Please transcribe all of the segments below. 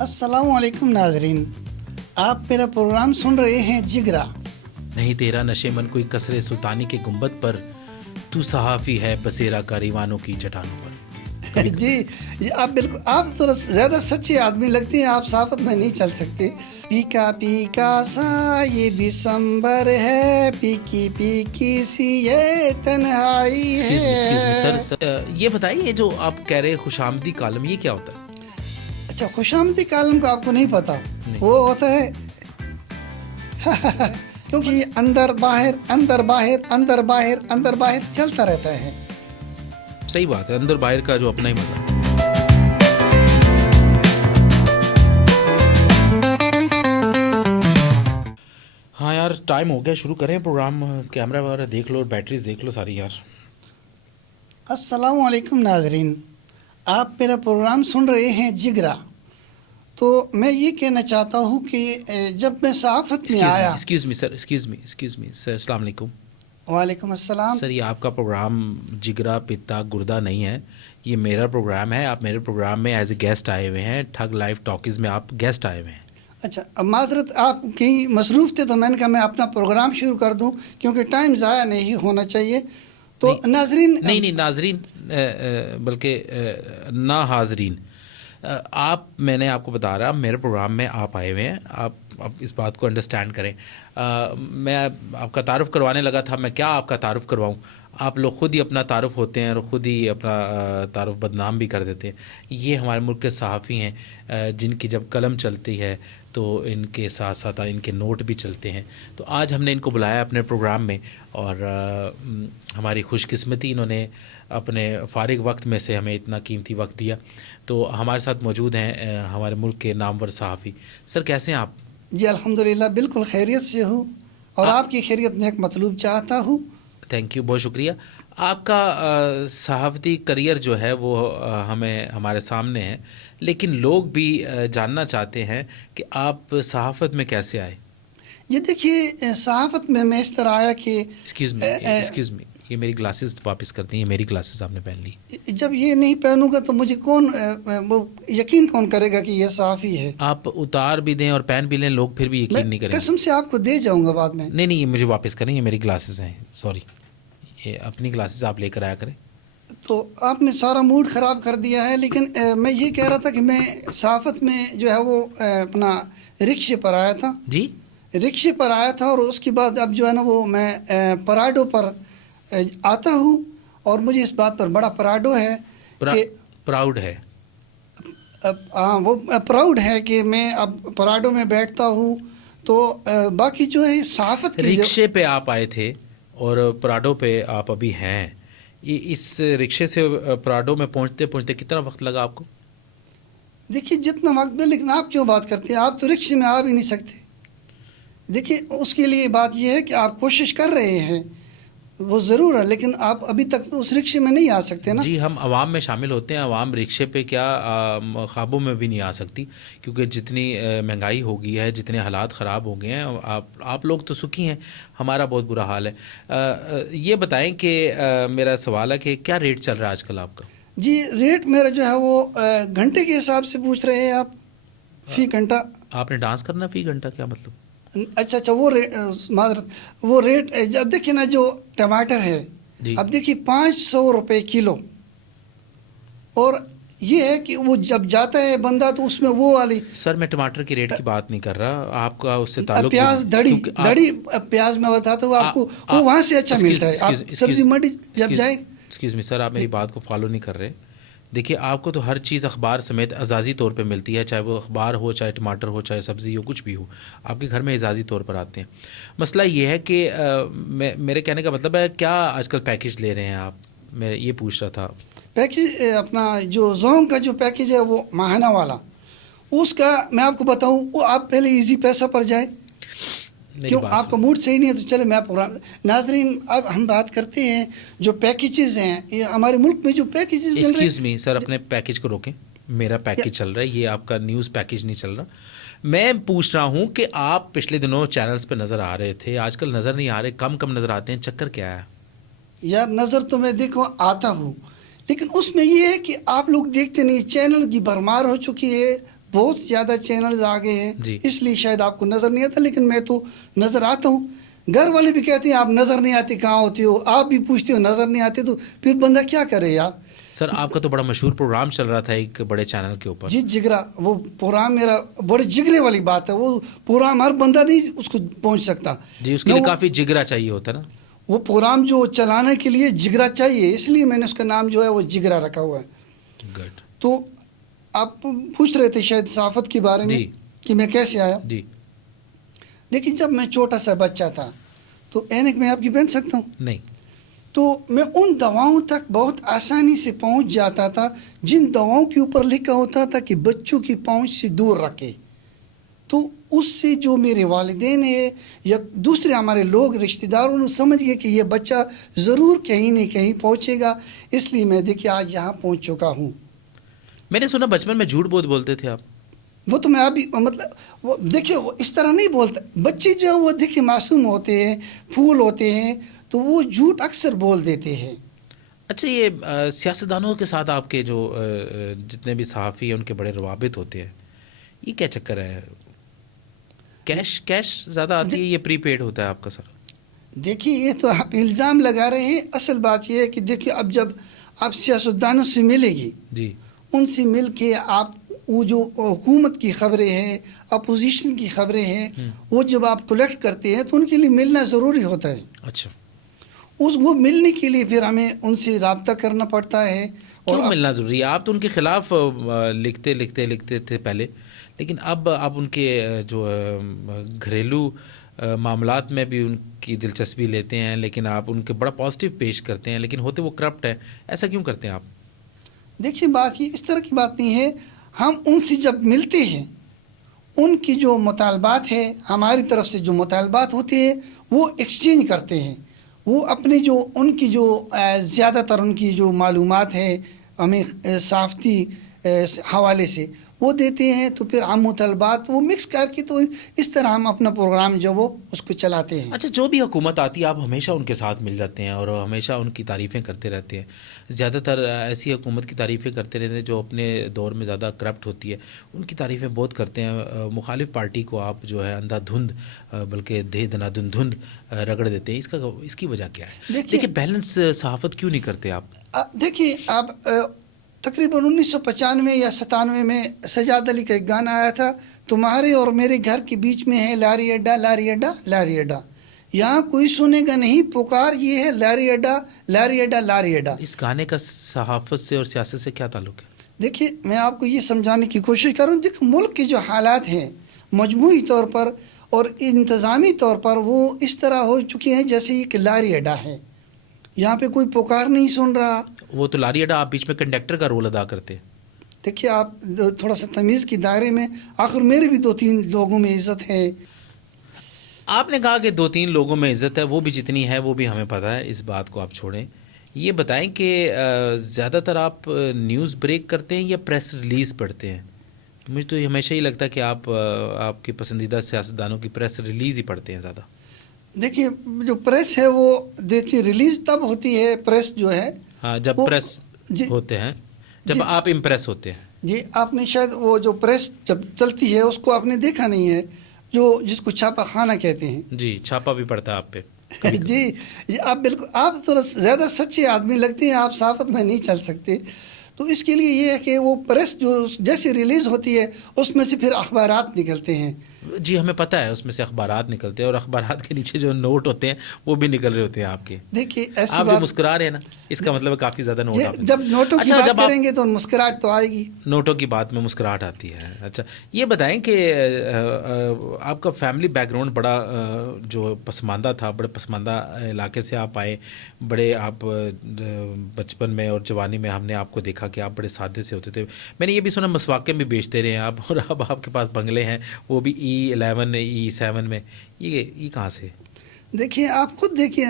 السلام علیکم ناظرین، آپ میرا پروگرام سن رہے ہیں جگرا. نہیں تیرا نشے من کوئی کسرے سلطانی کے گنبد پر، تو صحافی ہے بسیرا کاریوانوں کی چٹانوں پر. جی آپ بالکل، آپ تھوڑا زیادہ سچے آدمی لگتے ہیں، آپ صحافت میں نہیں چل سکتے. پیکا پیکا سا یہ دسمبر ہے، پیکی پیکی سی یہ تنہائی ہے. سر یہ بتائیے، جو آپ کہہ رہے خوش آمدی کالم، یہ کیا ہوتا ہے؟ اچھا، خوش آمدی کالم کا آپ کو نہیں پتا؟ وہ ہوتا ہے کیونکہ یہ اندر باہر اندر باہر اندر باہر اندر باہر چلتا رہتا ہے. صحیح بات ہے، اندر باہر کا جو اپنا ہی مزہ. ہاں یار، ٹائم ہو گیا، شروع کریں پروگرام. کیمرہ وغیرہ دیکھ لو اور بیٹریز دیکھ لو ساری یار. السلام علیکم ناظرین، آپ میرا پروگرام سن رہے ہیں جگرا. تو میں یہ کہنا چاہتا ہوں کہ جب میں صحافت میں آیا. ایکسکیوز می سر، السلام علیکم. وعلیکم السلام. سر، یہ آپ کا پروگرام جگرا پتا گردہ نہیں ہے، یہ میرا پروگرام ہے. آپ میرے پروگرام میں ایز اے گیسٹ آئے ہوئے ہیں. ٹھگ لائف ٹاکیز میں آپ گیسٹ آئے ہوئے ہیں. اچھا، اب معذرت، آپ کہیں مصروف تھے تو میں نے کہا میں اپنا پروگرام شروع کر دوں کیونکہ ٹائم ضائع نہیں ہونا چاہیے. تو ناظرین، نہیں ناظرین، بلکہ نہ حاضرین، میں نے آپ کو بتا رہا، میرے پروگرام میں آپ آئے ہوئے ہیں. آپ اس بات کو انڈرسٹینڈ کریں. میں آپ کا تعارف کروانے لگا تھا. میں کیا آپ کا تعارف کرواؤں؟ آپ لوگ خود ہی اپنا تعارف ہوتے ہیں اور خود ہی اپنا تعارف بدنام بھی کر دیتے ہیں. یہ ہمارے ملک کے صحافی ہیں جن کی جب قلم چلتی ہے تو ان کے ساتھ ساتھ ان کے نوٹ بھی چلتے ہیں. تو آج ہم نے ان کو بلایا اپنے پروگرام میں، اور ہماری خوش قسمتی، انہوں نے اپنے فارغ وقت میں سے ہمیں اتنا قیمتی وقت دیا. تو ہمارے ساتھ موجود ہیں ہمارے ملک کے نامور صحافی. سر کیسے ہیں آپ؟ جی الحمدللہ بالکل خیریت سے ہوں، اور آپ کی خیریت نیک مطلوب چاہتا ہوں. تھینک یو، بہت شکریہ. آپ کا صحافتی کریئر جو ہے وہ ہمارے سامنے ہے، لیکن لوگ بھی جاننا چاہتے ہیں کہ آپ صحافت میں کیسے آئے. یہ دیکھیے، صحافت میں اس طرح آیا کہ ایکسکیوز می، یہ میری گلاسز واپس کر دیں. یہ میری گلاسز آپ نے پہن لی. جب یہ نہیں پہنوں گا تو مجھے یقین کون کرے گا کہ یہ صحافی ہے؟ آپ اتار بھی دیں اور پہن بھی لیں، لوگ پھر بھی یقین نہیں کریں گے. قسم سے آپ کو دے جاؤں گا بعد میں. نہیں، یہ مجھے واپس کریں. یہ میری گلاسز ہیں، سوری. یہ اپنی گلاسز آپ لے کر آیا کریں. تو آپ نے سارا موڈ خراب کر دیا ہے. لیکن میں یہ کہہ رہا تھا کہ میں صحافت میں جو ہے وہ اپنا رکشے پر آیا تھا. جی، رکشے پر آیا تھا، اور اس کے بعد اب جو ہے نا وہ میں پراڈو پر آتا ہوں، اور مجھے اس بات پر بڑا پراڈو ہے کہ پراؤڈ ہے. وہ پراؤڈ ہے کہ میں اب پراڈو میں بیٹھتا ہوں. تو باقی جو ہے صحافت کی رکشے پہ آپ آئے تھے اور پراڈو پہ آپ ابھی ہیں. اس رکشے سے پراڈو میں پہنچتے پہنچتے کتنا وقت لگا آپ کو؟ دیکھیے جتنا وقت میں، لیکن آپ کیوں بات کرتے ہیں؟ آپ تو رکشے میں آ بھی نہیں سکتے. دیکھیے اس کے لیے بات یہ ہے کہ آپ کوشش کر رہے ہیں، وہ ضرور ہے، لیکن آپ ابھی تک تو اس رکشے میں نہیں آ سکتے نا. جی، ہم عوام میں شامل ہوتے ہیں. عوام رکشے پہ کیا خوابوں میں بھی نہیں آ سکتی، کیونکہ جتنی مہنگائی ہو گئی ہے، جتنے حالات خراب ہو گئے ہیں. آپ لوگ تو سکھی ہیں، ہمارا بہت برا حال ہے. یہ بتائیں کہ میرا سوال ہے کہ کیا ریٹ چل رہا ہے آج کل آپ کا؟ جی ریٹ میرا جو ہے وہ گھنٹے کے حساب سے پوچھ رہے ہیں آپ؟ فی گھنٹہ آپ نے ڈانس کرنا فی گھنٹہ؟ کیا مطلب؟ اچھا وہ معذرت، وہ ریٹ اب دیکھیے نا، جو ٹماٹر ہے جی، اب دیکھیے 500 روپے کلو. اور یہ ہے کہ وہ جب جاتا ہے بندہ تو اس میں وہ والی. سر میں ٹماٹر کی ریٹ کی بات نہیں کر رہا، آپ کا اس سے تعلق. پیاز دڑی پیاز میں بتاتا ہوں آپ کو، وہ وہاں سے اچھا ملتا ہے. آپ سبزی منڈی جب جائیں. ایکسکیوز می سر، آپ میری بات کو فالو نہیں کر رہے. دیکھیے، آپ کو تو ہر چیز اخبار سمیت اعزازی طور پہ ملتی ہے، چاہے وہ اخبار ہو، چاہے ٹماٹر ہو، چاہے سبزی ہو، کچھ بھی ہو، آپ کے گھر میں اعزازی طور پر آتے ہیں. مسئلہ یہ ہے کہ میرے کہنے کا مطلب ہے، کیا آج کل پیکج لے رہے ہیں آپ؟ میں یہ پوچھ رہا تھا. پیکج اپنا جو زونگ کا جو پیکج ہے وہ ماہانہ والا، اس کا میں آپ کو بتاؤں، وہ آپ پہلے ایزی پیسہ پر جائیں. کیوں آپ کا موڈ صحیح نہیں ہے تو چلے میں پروگرام. ناظرین، اب ہم بات کرتے ہیں جو پیکیجز ہیں، یہ ہمارے ملک میں جو پیکیجز مل رہے ہیں. ایکسکیوز می سر، اپنے پیکج کو روکیں. میرا پیکج چل رہا ہے، یہ آپ کا نیوز پیکج نہیں چل رہا. میں پوچھ رہا ہوں کہ آپ پچھلے دنوں چینلز پہ نظر آ رہے تھے، آج کل نظر نہیں آ رہے، کم نظر آتے ہیں. چکر کیا ہے؟ یار نظر تو میں دیکھو آتا ہوں، لیکن اس میں یہ ہے کہ آپ لوگ دیکھتے نہیں. چینل کی بھرمار ہو چکی ہے، بہت زیادہ چینلز آ گئے ہیں جی. اس لیے شاید آپ کو نظر نہیں آتا، لیکن میں تو نظر آتا ہوں. گھر والے بھی کہتے ہیں آپ نظر نہیں آتے، کہاں ہوتے ہو، آپ بھی پوچھتے ہو نظر نہیں آتے، تو پھر بندہ کیا کرے یار. سر آپ کا تو بڑا مشہور پروگرام چل رہا تھا ایک بڑے چینل کے اوپر. جی جگرا، وہ پروگرام میرا بڑے جگرے والی بات ہے. وہ پروگرام ہر بندہ نہیں اس کو پہنچ سکتا. جی اس کے لیے کافی جگرا چاہیے ہوتا نا. وہ پروگرام جو چلانے کے لیے جگرا چاہیے، اس لیے میں نے اس کا نام جو ہے وہ جگرا رکھا ہوا ہے. گڈ. تو آپ پوچھ رہے تھے شاید صحافت کے بارے میں کہ میں کیسے آیا. جی دیکھیں جب میں چھوٹا سا بچہ تھا تو اینک میں آپ کی پہن سکتا ہوں نہیں. تو میں ان دواؤں تک بہت آسانی سے پہنچ جاتا تھا جن دواؤں کے اوپر لکھا ہوتا تھا کہ بچوں کی پہنچ سے دور رکھے. تو اس سے جو میرے والدین ہیں یا دوسرے ہمارے لوگ رشتہ داروں نے سمجھ گئے کہ یہ بچہ ضرور کہیں نہ کہیں پہنچے گا، اس لیے میں دیکھیے آج یہاں پہنچ چکا ہوں. میں نے سنا بچپن میں جھوٹ بہت بولتے تھے آپ. وہ تو میں ابھی مطلب وہ دیکھیے وہ اس طرح نہیں بولتا. بچے جو وہ دیکھیے معصوم ہوتے ہیں، پھول ہوتے ہیں، تو وہ جھوٹ اکثر بول دیتے ہیں. اچھا یہ سیاستدانوں کے ساتھ آپ کے جو جتنے بھی صحافی ہیں ان کے بڑے روابط ہوتے ہیں، یہ کیا چکر ہے؟ کیش زیادہ آتی ہے، یہ پری پیڈ ہوتا ہے آپ کا؟ سر دیکھیے یہ تو آپ الزام لگا رہے ہیں. اصل بات یہ ہے کہ دیکھیے اب جب آپ سیاستدانوں سے ملے گی، جی ان سے مل کے آپ وہ جو حکومت کی خبریں ہیں، اپوزیشن کی خبریں ہیں، وہ جب آپ کلیکٹ کرتے ہیں تو ان کے لیے ملنا ضروری ہوتا ہے. اچھا. وہ ملنے کے لیے پھر ہمیں ان سے رابطہ کرنا پڑتا ہے. اور ملنا ضروری ہے؟ آپ تو ان کے خلاف لکھتے تھے پہلے، لیکن اب آپ ان کے جو گھریلو معاملات میں بھی ان کی دلچسپی لیتے ہیں، لیکن آپ ان کے بڑا پازیٹیو پیش کرتے ہیں، لیکن ہوتے وہ کرپٹ ہیں. ایسا کیوں کرتے ہیں آپ؟ دیکھیے بات یہ اس طرح کی بات نہیں ہے. ہم ان سے جب ملتے ہیں، ان کی جو مطالبات ہیں، ہماری طرف سے جو مطالبات ہوتے ہیں وہ ایکسچینج کرتے ہیں. وہ اپنے جو ان کی جو زیادہ تر ان کی جو معلومات ہے ہمیں صحافتی حوالے سے وہ دیتے ہیں، تو پھر ہم مطالبات وہ مکس کر کے تو اس طرح ہم اپنا پروگرام جو وہ اس کو چلاتے ہیں. اچھا جو بھی حکومت آتی ہے آپ ہمیشہ ان کے ساتھ مل جاتے ہیں اور ہمیشہ ان کی تعریفیں کرتے رہتے ہیں. زیادہ تر ایسی حکومت کی تعریفیں کرتے رہتے ہیں جو اپنے دور میں زیادہ کرپٹ ہوتی ہے، ان کی تعریفیں بہت کرتے ہیں. مخالف پارٹی کو آپ جو ہے اندھا دھند بلکہ دے دنا دھند رگڑ دیتے ہیں. اس کی وجہ کیا ہے؟ دیکھیے بیلنس صحافت کیوں نہیں کرتے آپ؟ دیکھیے آپ تقریباً 1995 یا 97 میں سجاد علی کا ایک گانا آیا تھا، تمہارے اور میرے گھر کے بیچ میں ہے لاری اڈا لاری اڈا لاری اڈا، یہاں کوئی سنے گا نہیں پکار، یہ ہے لاری اڈا لاری اڈا لاری اڈا. اس گانے کا صحافت سے اور سیاست سے کیا تعلق ہے؟ دیکھیے میں آپ کو یہ سمجھانے کی کوشش کروں. دیکھیں ملک کے جو حالات ہیں مجموعی طور پر اور انتظامی طور پر وہ اس طرح ہو چکے ہیں جیسے ایک لاری اڈا ہے، یہاں پہ کوئی پکار نہیں سن رہا. وہ تو لاری اڈا، آپ بیچ میں کنڈکٹر کا رول ادا کرتے. دیکھیے آپ تھوڑا سا تمیز کے دائرے میں، آخر میرے بھی 2-3 لوگوں میں عزت ہے. آپ نے کہا کہ 2-3 لوگوں میں عزت ہے، وہ بھی جتنی ہے وہ بھی ہمیں پتہ ہے، اس بات کو آپ چھوڑیں. یہ بتائیں کہ زیادہ تر آپ نیوز بریک کرتے ہیں یا پریس ریلیز پڑھتے ہیں؟ مجھے تو ہمیشہ ہی لگتا ہے کہ آپ کے پسندیدہ سیاستدانوں کی پریس ریلیز ہی پڑھتے ہیں زیادہ. دیکھیے جو پریس ہے وہ دیکھیے ریلیز تب ہوتی ہے، پریس جو ہے ہاں جب پریس ہوتے ہیں، جب آپ امپریس ہوتے ہیں. جی آپ نے شاید وہ جو پریس جب چلتی ہے اس کو آپ نے دیکھا نہیں ہے، جس کو چھاپا خانہ کہتے ہیں. جی چھاپا بھی پڑتا ہے آپ پہ. جی آپ بالکل، آپ تھوڑا زیادہ سچے آدمی لگتے ہیں، آپ صحافت میں نہیں چل سکتے. تو اس کے لیے یہ ہے کہ وہ پریس جو جیسے ریلیز ہوتی ہے اس میں سے پھر اخبارات نکلتے ہیں. جی ہمیں پتہ ہے اس میں سے اخبارات نکلتے ہیں، اور اخبارات کے نیچے جو نوٹ ہوتے ہیں وہ بھی نکل رہے ہوتے ہیں آپ کے. دیکھیے ایسی آپ بات، جو مسکرا رہے ہیں نا، اس کا مطلب کافی زیادہ نوٹ آپ نے. جب نوٹوں کی بات کریں گے تو مسکراہٹ تو آئے گی. نوٹوں کی بات میں مسکراہٹ آتی ہے. اچھا یہ بتائیں کہ آپ کا فیملی بیک گراؤنڈ بڑا جو پسماندہ تھا، بڑے پسماندہ علاقے سے آپ آئے، بڑے آپ بچپن میں اور جوانی میں ہم نے آپ کو دیکھا کہ آپ بڑے سادے سے ہوتے تھے. میں نے یہ بھی سنا مسواکیں بھی بیچتے رہے ہیں آپ، اور اب آپ کے پاس بنگلے ہیں، وہ بھی E11 E7 میں. یہ کہاں سے؟ دیکھیے آپ خود دیکھیے،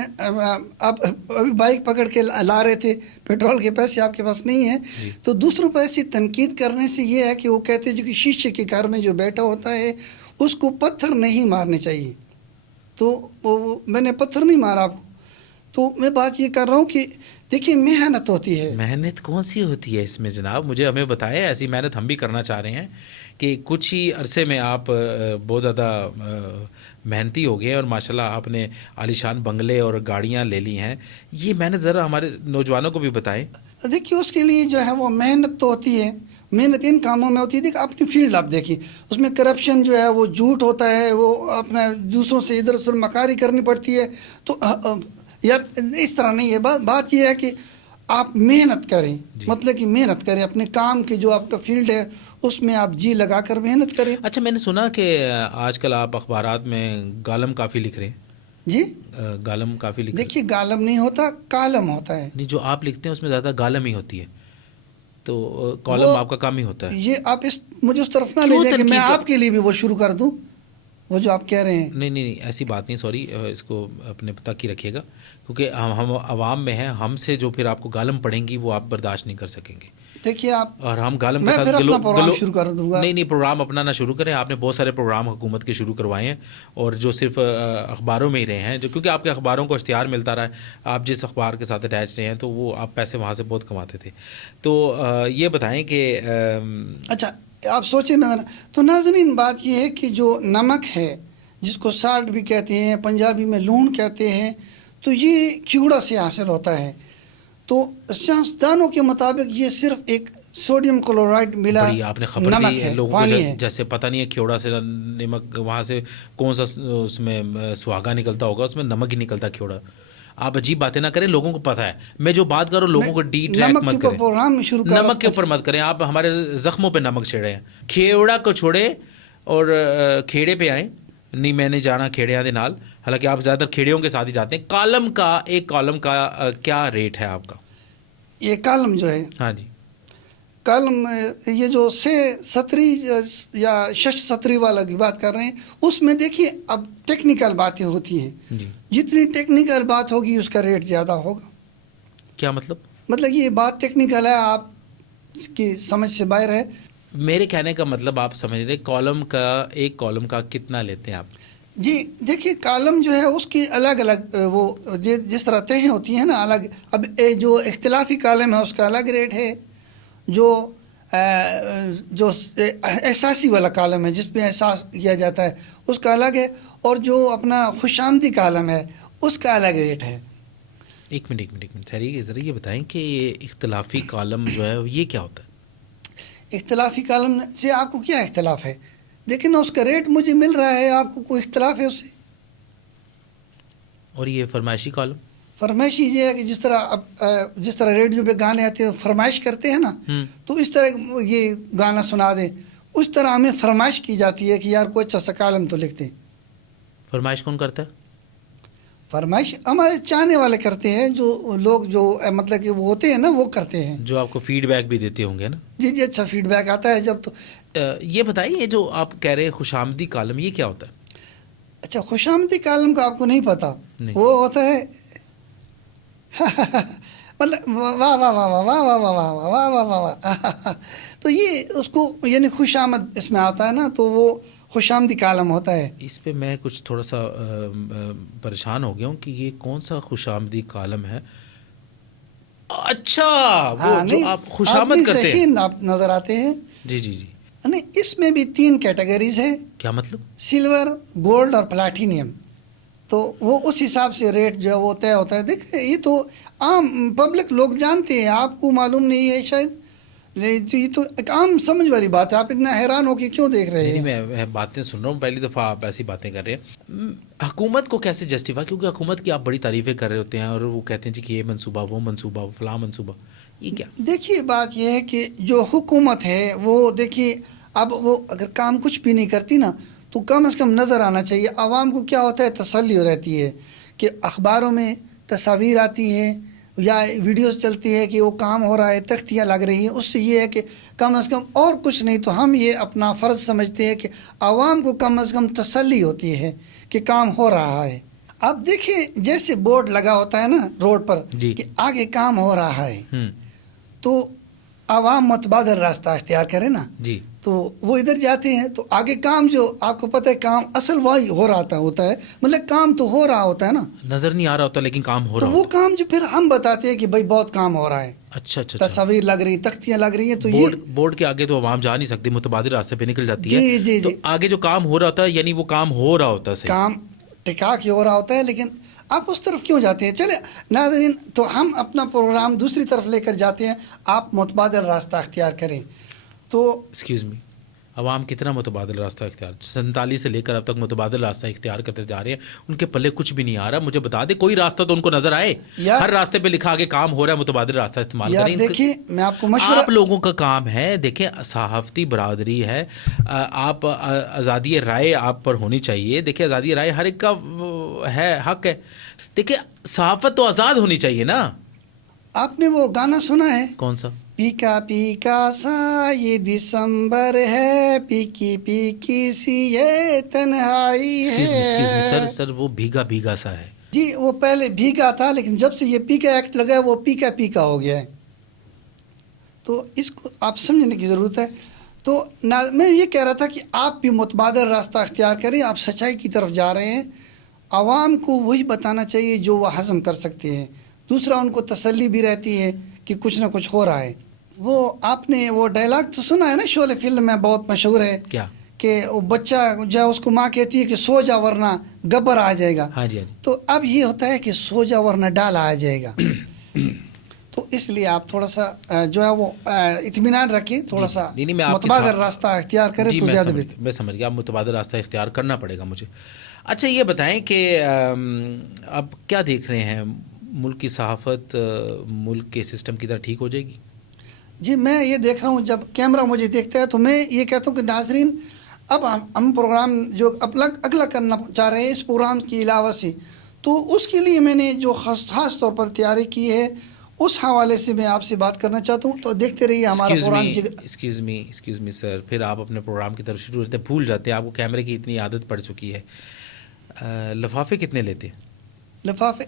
آپ ابھی بائک پکڑ کے لا رہے تھے، پیٹرول کے پیسے آپ کے پاس نہیں ہیں. تو دوسروں پر ایسی تنقید کرنے سے یہ ہے کہ وہ کہتے ہیں جو کہ شیشے کے گھر میں جو بیٹھا ہوتا ہے اس کو پتھر نہیں مارنے چاہیے. تو میں نے پتھر نہیں مارا آپ کو. تو میں بات یہ کر رہا ہوں کہ دیکھیے محنت ہوتی ہے. محنت کون سی ہوتی ہے اس میں جناب؟ ہمیں بتائیں. ایسی محنت ہم بھی کرنا چاہ رہے ہیں کہ کچھ ہی عرصے میں آپ بہت زیادہ محنتی ہو گئے ہیں اور ماشاءاللہ آپ نے عالیشان بنگلے اور گاڑیاں لے لی ہیں. یہ محنت ذرا ہمارے نوجوانوں کو بھی بتائیں. دیکھیے اس کے لیے جو ہے وہ محنت تو ہوتی ہے. محنت ان کاموں میں ہوتی ہے. دیکھیں اپنی فیلڈ آپ دیکھیے, اس میں کرپشن جو ہے وہ جھوٹ ہوتا ہے, وہ اپنا دوسروں سے ادھر ادھر مکاری کرنی پڑتی ہے. تو یار اس طرح نہیں ہے. بات یہ ہے کہ آپ محنت کریں, مطلب کہ محنت کریں اپنے کام کے, جو آپ کا فیلڈ ہے اس میں آپ جی لگا کر محنت کریں. اچھا, میں نے سنا کہ آج کل آپ اخبارات میں گالم کافی لکھ رہے ہیں. جی گالم کافی لکھ رہے ہیں. دیکھیے گالم نہیں ہوتا, کالم ہوتا ہے. نہیں, جو آپ لکھتے ہیں اس میں زیادہ گالم ہی ہوتی ہے, تو کالم آپ کا کام ہی ہوتا ہے. یہ آپ مجھے اس طرف نہ لے جائیں کہ میں آپ کے لیے بھی وہ شروع کر دوں, وہ جو آپ کہہ رہے ہیں. نہیں, ایسی بات نہیں, سوری, اس کو اپنے تک ہی رکھیے گا, کیونکہ ہم عوام میں ہیں. ہم سے جو پھر آپ کو گالم پڑیں گی وہ آپ برداشت نہیں کر سکیں گے. دیکھیے آپ, اور ہم گالم میں کے ساتھ پھر اپنا پروگرام شروع کر دوں گا. نہیں, پروگرام اپنا نہ شروع کریں. آپ نے بہت سارے پروگرام حکومت کے شروع کروائے ہیں, اور جو صرف اخباروں میں ہی رہے ہیں, جو کیونکہ آپ کے اخباروں کو اشتہار ملتا رہا ہے, آپ جس اخبار کے ساتھ اٹیچ رہے ہیں تو وہ آپ پیسے وہاں سے بہت کماتے تھے. تو یہ بتائیں کہ اچھا آپ سوچیں. میں تو ناظرین بات یہ ہے کہ جو نمک ہے, جس کو سالٹ بھی کہتے ہیں, پنجابی میں لون کہتے ہیں, تو یہ کیوڑا سے حاصل ہوتا ہے. تو سائنسدانوں کے مطابق یہ صرف ایک سوڈیم کلورائڈ ملا آپ نے خبر نمک دی ہے, لوگوں کو, پانی ہے. جیسے پتہ نہیں ہے کیوڑا سے نمک, وہاں سے کون سا اس میں سہاگا نکلتا ہوگا, اس میں نمک ہی نکلتا کیوڑا. آپ عجیب باتیں نہ کریں, لوگوں کو پتہ ہے. میں جو بات کروں لوگوں کو ڈی ٹریک مت کریں, نمک کے اوپر مت کریں. آپ ہمارے زخموں پہ نمک چھیڑے ہیں. کھیوڑا کو چھوڑے اور کھیڑے پہ آئیں. نہیں, میں نہیں جانا کھیڑیاں دے نال, حالانکہ آپ زیادہ تر کھیڑیوں کے ساتھ ہی جاتے ہیں. کالم کا, ایک کالم کا کیا ریٹ ہے آپ کا؟ یہ کالم جو ہے, ہاں جی, کالم یہ جو 70 یا 70 والا کی بات کر رہے ہیں, اس میں دیکھیے اب ٹیکنیکل باتیں ہوتی ہیں. جی, جتنی ٹیکنیکل بات ہوگی اس کا ریٹ زیادہ ہوگا. کیا مطلب؟ مطلب یہ بات ٹیکنیکل ہے, آپ کی سمجھ سے باہر ہے. میرے کہنے کا مطلب آپ سمجھ رہے, کالم کا, ایک کالم کا کتنا لیتے ہیں آپ؟ جی دیکھیے کالم جو ہے اس کی الگ الگ وہ جس طرح تہیں ہوتی ہیں نا الگ. اب جو اختلافی کالم ہے اس کا الگ ریٹ ہے. جو احساسی والا کالم ہے, جس پہ احساس کیا جاتا ہے, اس کا الگ ہے. اور جو اپنا خوش آمدی کالم ہے اس کا الگ ریٹ ہے. ایک منٹ ٹھہریے, ذرا یہ بتائیں کہ یہ اختلافی کالم جو ہے یہ کیا ہوتا ہے؟ اختلافی کالم سے آپ کو کیا اختلاف ہے؟ لیکن اس کا ریٹ مجھے مل رہا ہے, آپ کو کوئی اختلاف ہے اس سے؟ اور یہ فرمائشی کالم؟ فرمائشی یہ ہے کہ جس طرح ریڈیو پہ گانے آتے ہیں فرمائش کرتے ہیں نا, تو اس طرح یہ گانا سنا دیں, اس طرح ہمیں فرمائش کی جاتی ہے کہ یار کوئی اچھا سا کالم تو لکھ دیں. فرمائش کون کرتا ہے؟ فرمائش ہمارے چاہنے والے کرتے ہیں, جو لوگ جو مطلب کہ وہ ہوتے ہیں نا وہ کرتے ہیں. جو آپ کو فیڈ بیک بھی دیتے ہوں گے نا؟ جی اچھا فیڈ بیک آتا ہے جب. تو یہ بتائیے, یہ جو آپ کہہ رہے ہیں خوش آمدی کالم, یہ کیا ہوتا ہے؟ اچھا خوش آمدی کالم کا آپ کو نہیں پتا؟ وہ ہوتا ہے مطلب واہ واہ واہ واہ واہ واہ واہ واہ واہ واہ واہ. تو یہ اس کو یعنی خوش آمد اس میں آتا ہے نا, تو وہ خوش آمدی کالم ہوتا ہے. اس پہ میں کچھ تھوڑا سا پریشان ہو گیا ہوں کہ یہ کون سا خوش آمدی کالم ہے. اچھا وہ جو آپ خوش آمد کرتے ہیں, آپ نظر آتے ہیں. جی, اس میں بھی 3 کیٹیگریز ہیں. کیا مطلب؟ سلور, گولڈ اور پلاٹینیم. تو وہ اس حساب سے ریٹ جو ہے وہ طے ہوتا ہے. دیکھیں یہ تو عام پبلک لوگ جانتے ہیں, آپ کو معلوم نہیں ہے شاید. یہ تو ایک عام سمجھ والی بات ہے. آپ اتنا حیران ہو کے کیوں دیکھ رہے ہیں؟ میں باتیں سن رہا ہوں, پہلی دفعہ آپ ایسی باتیں کر رہے ہیں. حکومت کو کیسے جسٹیفائی, کیونکہ حکومت کی آپ بڑی تعریفیں کر رہے ہوتے ہیں اور وہ کہتے ہیں جی کہ یہ منصوبہ, وہ منصوبہ, فلاں منصوبہ, یہ کیا؟ دیکھیے بات یہ ہے کہ جو حکومت ہے وہ دیکھیے اب وہ اگر کام کچھ بھی نہیں کرتی نا, تو کم از کم نظر آنا چاہیے. عوام کو کیا ہوتا ہے, تسلی رہتی ہے کہ اخباروں میں تصاویر آتی ہیں یا ویڈیوز چلتی ہے کہ وہ کام ہو رہا ہے, تختیاں لگ رہی ہیں. اس سے یہ ہے کہ کم از کم اور کچھ نہیں تو ہم یہ اپنا فرض سمجھتے ہیں کہ عوام کو کم از کم تسلی ہوتی ہے کہ کام ہو رہا ہے. اب دیکھیں جیسے بورڈ لگا ہوتا ہے نا روڈ پر کہ آگے کام ہو رہا ہے, تو عوام متبادل راستہ اختیار کرے نا. تو وہ ادھر جاتے ہیں تو آگے کام جو آپ کو پتہ ہے کام اصل وہی ہو رہا ہوتا ہے، مطلب کام تو ہو رہا ہوتا ہے نا، نظر نہیں آ رہا ہوتا لیکن کام ہو رہا تو ہوتا وہ کام جو پھر ہم بتاتے ہیں کہ بھائی بہت کام ہو رہا ہے، اچھا اچھا اچھا، تصاویر لگ رہی، تختیاں لگ رہی ہیں، تو بورڈ کے آگے تو عوام جا نہیں سکتی، متبادل راستے پہ نکل جاتی ہے، جی جی تو جی آگے جو کام ہو رہا ہوتا ہے یعنی وہ کام ہو رہا ہوتا ہے صحیح. کام ٹکا کے ہو رہا ہوتا ہے، لیکن آپ اس طرف کیوں جاتے ہیں؟ چلے ناظرین، تو ہم اپنا پروگرام دوسری طرف لے کر جاتے ہیں، آپ متبادل راستہ اختیار کریں. تو ایکسکیوز می، عوام کتنا متبادل راستہ اختیار 47 سے لے کر اب تک متبادل راستہ اختیار کرتے جا رہے ہیں، ان کے پلے کچھ بھی نہیں آ رہا. مجھے بتا دے کوئی راستہ تو ان کو نظر آئے. ہر راستے پہ لکھا آگے کام ہو رہا ہے، متبادل راستہ استعمال کریں. دیکھیں میں آپ کو مشورہ، آپ لوگوں کا کام ہے، دیکھیں صحافتی برادری ہے، آپ آزادی رائے آپ پر ہونی چاہیے. دیکھیں آزادی رائے ہر ایک کا ہے، حق ہے. دیکھیں صحافت تو آزاد ہونی چاہیے نا. آپ نے وہ گانا سنا ہے؟ کون سا؟ پیکا پیکا سا یہ دسمبر ہے، پیکی پیکی سی یہ تنہائی ہے. سر وہ بھیگا بھیگا سا ہے. جی وہ پہلے بھیگا تھا، لیکن جب سے یہ پیکا ایکٹ لگا ہے وہ پیکا پیکا ہو گیا ہے. تو اس کو آپ سمجھنے کی ضرورت ہے. تو میں یہ کہہ رہا تھا کہ آپ بھی متبادل راستہ اختیار کریں، آپ سچائی کی طرف جا رہے ہیں. عوام کو وہی بتانا چاہیے جو وہ ہضم کر سکتے ہیں. دوسرا ان کو تسلی بھی رہتی ہے کہ کچھ نہ کچھ ہو رہا ہے. وہ آپ نے وہ ڈائلاگ تو سنا ہے نا، شعلے فلم میں بہت مشہور ہے، کیا کہ وہ بچہ جو اس کو ماں کہتی ہے کہ سو جا ورنہ گبر آ جائے گا. ہاں جی ہاں جی. تو اب یہ ہوتا ہے کہ سو جا ورنہ ڈالا آ جائے گا. تو اس لیے آپ تھوڑا سا جو ہے وہ اطمینان رکھیں، تھوڑا سا متبادل راستہ اختیار کریں تو زیادہ بہتر. میں سمجھ گیا، متبادل راستہ اختیار کرنا پڑے گا مجھے. اچھا یہ بتائیں کہ اب کیا دیکھ رہے ہیں، ملک کی صحافت ملک کے سسٹم کی طرح ٹھیک ہو جائے گی؟ جی میں یہ دیکھ رہا ہوں، جب کیمرہ مجھے دیکھتا ہے تو میں یہ کہتا ہوں کہ ناظرین اب ہم پروگرام جو اگلا کرنا چاہ رہے ہیں اس پروگرام کی علاوہ سے، تو اس کے لیے میں نے جو خاص طور پر تیاری کی ہے اس حوالے سے میں آپ سے بات کرنا چاہتا ہوں. تو دیکھتے رہیے ہمارا پروگرام. ایکسکیوز می سر، پھر آپ اپنے پروگرام کی طرف شروع ہوتے ہیں، بھول جاتے ہیں، آپ کو کیمرے کی اتنی عادت پڑ چکی ہے. لفافے کتنے لیتے ہیں؟ لفافے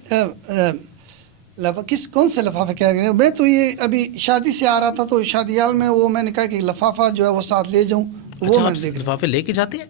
کون سے لفافے کہہ رہے ہیں؟ میں تو یہ ابھی شادی سے آ رہا تھا تو شادیال میں وہ میں نے کہا کہ لفافہ جو ہے وہ ساتھ لے جاؤں. اچھا آپ لفافے لے کے جاتے ہیں؟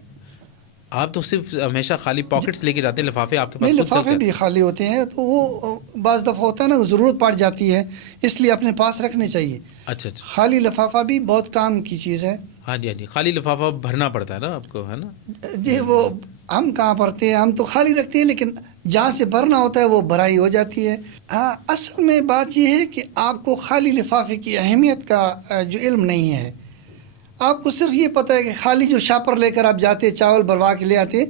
آپ تو صرف ہمیشہ خالی پاکٹس لے کے جاتے ہیں، لفافے آپ کے پاس؟ نہیں، لفافے بھی خالی ہوتے ہیں، تو وہ بعض دفعہ ہوتا ہے نا ضرورت پڑ جاتی ہے، اس لیے اپنے پاس رکھنے چاہیے. اچھا اچھا. خالی لفافہ بھی بہت کام کی چیز ہے. ہاں جی ہاں جی، خالی لفافہ بھرنا پڑتا ہے نا آپ کو، ہے نا؟ جی وہ ہم کہاں بھرتے ہیں، ہم تو خالی رکھتے ہیں، لیکن جہاں سے بھرنا ہوتا ہے وہ بھرائی ہو جاتی ہے. ہاں اصل میں بات یہ ہے کہ آپ کو خالی لفافے کی اہمیت کا جو علم نہیں ہے. آپ کو صرف یہ پتہ ہے کہ خالی جو شاپر لے کر آپ جاتے چاول بھروا کے لے آتے،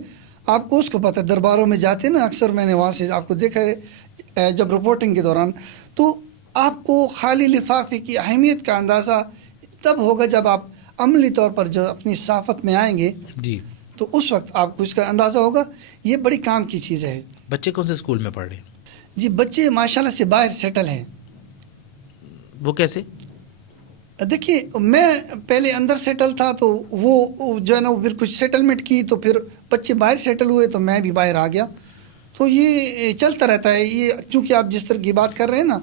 آپ کو اس کو پتہ ہے. درباروں میں جاتے نا اکثر، میں نے وہاں سے آپ کو دیکھا ہے جب رپورٹنگ کے دوران، تو آپ کو خالی لفافے کی اہمیت کا اندازہ تب ہوگا جب آپ عملی طور پر جو اپنی صحافت میں آئیں گے جی، تو اس وقت آپ کو اس کا اندازہ ہوگا. یہ بڑی کام کی چیز ہے. بچے کون سے اسکول میں پڑھ رہے ہیں؟ جی بچے ماشاءاللہ سے باہر سیٹل ہیں. وہ کیسے؟ دیکھیے میں پہلے اندر سیٹل تھا، تو وہ جو ہے نا وہ پھر کچھ سیٹلمنٹ کی تو پھر بچے باہر سیٹل ہوئے تو میں بھی باہر آ گیا. تو یہ چلتا رہتا ہے. یہ چونکہ آپ جس طرح کی بات کر رہے ہیں نا،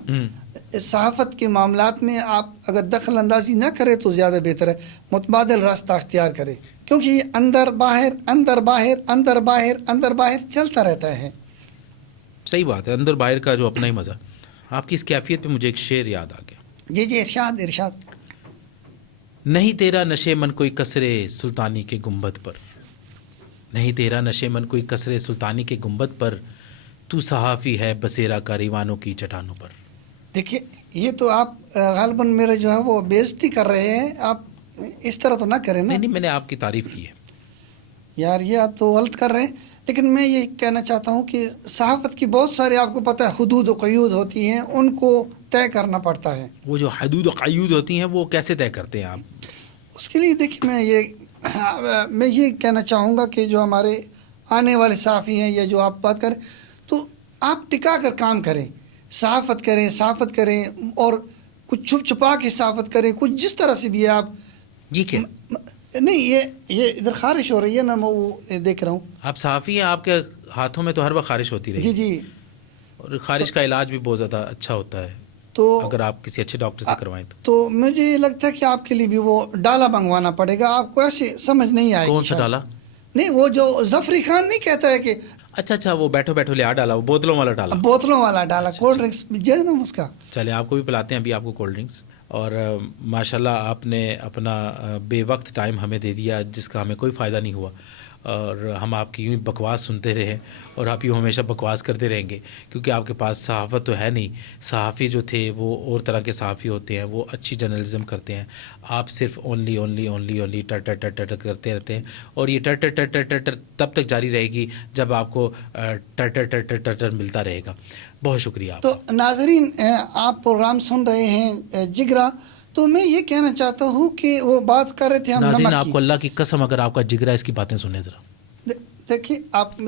صحافت کے معاملات میں آپ اگر دخل اندازی نہ کریں تو زیادہ بہتر ہے. متبادل راستہ اختیار کریں، کیونکہ یہ اندر باہر اندر باہر اندر باہر اندر باہر چلتا رہتا ہے. صحیح بات ہے، اندر باہر کا جو اپنا ہی مزہ. آپ کی اس کیفیت پہ مجھے ایک شعر یاد آ گیا. جی جی ارشاد ارشاد. نہیں تیرا نشے من کوئی کسرے سلطانی کے گنبد پر، نہیں تیرا نشے من کوئی کسرے سلطانی کے گنبد پر، تو صحافی ہے بسیرا کاریوانوں کی چٹانوں پر. دیکھیے یہ تو آپ غالباً میرے جو ہے وہ بےعزتی کر رہے ہیں. آپ اس طرح تو نہ کریں نا. نہیں میں نے آپ کی تعریف کی ہے. یار یہ آپ تو غلط کر رہے ہیں. لیکن میں یہ کہنا چاہتا ہوں کہ صحافت کی بہت سارے آپ کو پتہ ہے حدود و قیود ہوتی ہیں، ان کو طے کرنا پڑتا ہے. وہ جو حدود و قیود ہوتی ہیں وہ کیسے طے کرتے ہیں آپ؟ اس کے لیے دیکھیے میں یہ کہنا چاہوں گا کہ جو ہمارے آنے والے صحافی ہیں یا جو آپ بات کریں تو آپ ٹکا کر کام کریں، صحافت کریں اور کچھ چھپ چھپا کے صحافت کریں، کچھ جس طرح سے بھی ہے. آپ یہ کیا نہیں یہ ادھر خارش ہو رہی ہے نا، میں وہ دیکھ رہا ہوں. آپ صحافی ہیں، آپ کے ہاتھوں میں تو ہر وقت خارش ہوتی رہی. جی جی. اور خارش کا علاج بھی بہت زیادہ اچھا ہوتا ہے. تو اگر آپ کسی اچھے ڈاکٹر سے کروائیں تو مجھے یہ لگتا ہے کہ آپ کے لیے بھی وہ ڈالا منگوانا پڑے گا. آپ کو ایسے سمجھ نہیں آئے گی. کون سا ڈالا؟ نہیں وہ جو ظفری خان نہیں کہتا ہے کہ اچھا وہ بیٹھو بیٹھو لیا ڈالا، وہ بوتلوں والا ڈالا، بوتلوں والا ڈالا. کولڈ ڈرنکس جو ہے نا اس کا. چلے آپ کو بھی پلاتے ہیں ابھی آپ کو کولڈ ڈرنکس. اور ماشاءاللہ آپ نے اپنا بے وقت ٹائم ہمیں دے دیا جس کا ہمیں کوئی فائدہ نہیں ہوا، اور ہم آپ کی یوں بکواس سنتے رہے اور آپ یوں ہمیشہ بکواس کرتے رہیں گے، کیونکہ آپ کے پاس صحافت تو ہے نہیں. صحافی جو تھے وہ اور طرح کے صحافی ہوتے ہیں، وہ اچھی جرنلزم کرتے ہیں. آپ صرف اونلی ٹر کرتے رہتے ہیں، اور یہ ٹر تب تک جاری رہے گی جب آپ کو ٹر ملتا رہے گا. بہت شکریہ. تو ناظرین آپ پروگرام سن رہے ہیں جگرا، تو میں یہ کہنا چاہتا ہوں کہ وہ بات کر رہے تھے ہم ناظرین نمک آپ کو اللہ کی قسم اگر آپ کا جگرا اس کی باتیں سنیں ذرا. دیکھیے آپ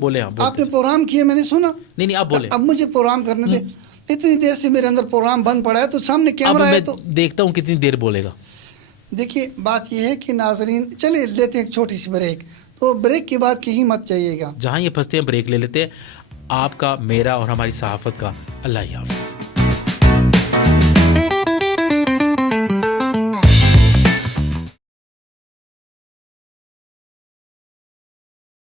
بولے آپ نے پروگرام کیے، میں نے سنا. نہیں آپ بولیں. اب مجھے پروگرام کرنے دے. اتنی دیر سے میرے اندر پروگرام بند پڑا ہے تو سامنے کیمرہ ہے تو دیکھتا ہوں کتنی دیر بولے گا. دیکھیے بات یہ ہے کہ ناظرین چلے لیتے ہیں ایک چھوٹی سی بریک. تو بریک کے بعد کہیں مت جائیے گا. جہاں یہ پھنستے ہیں بریک لے لیتے ہیں. آپ کا، میرا اور ہماری صحافت کا اللہ حافظ.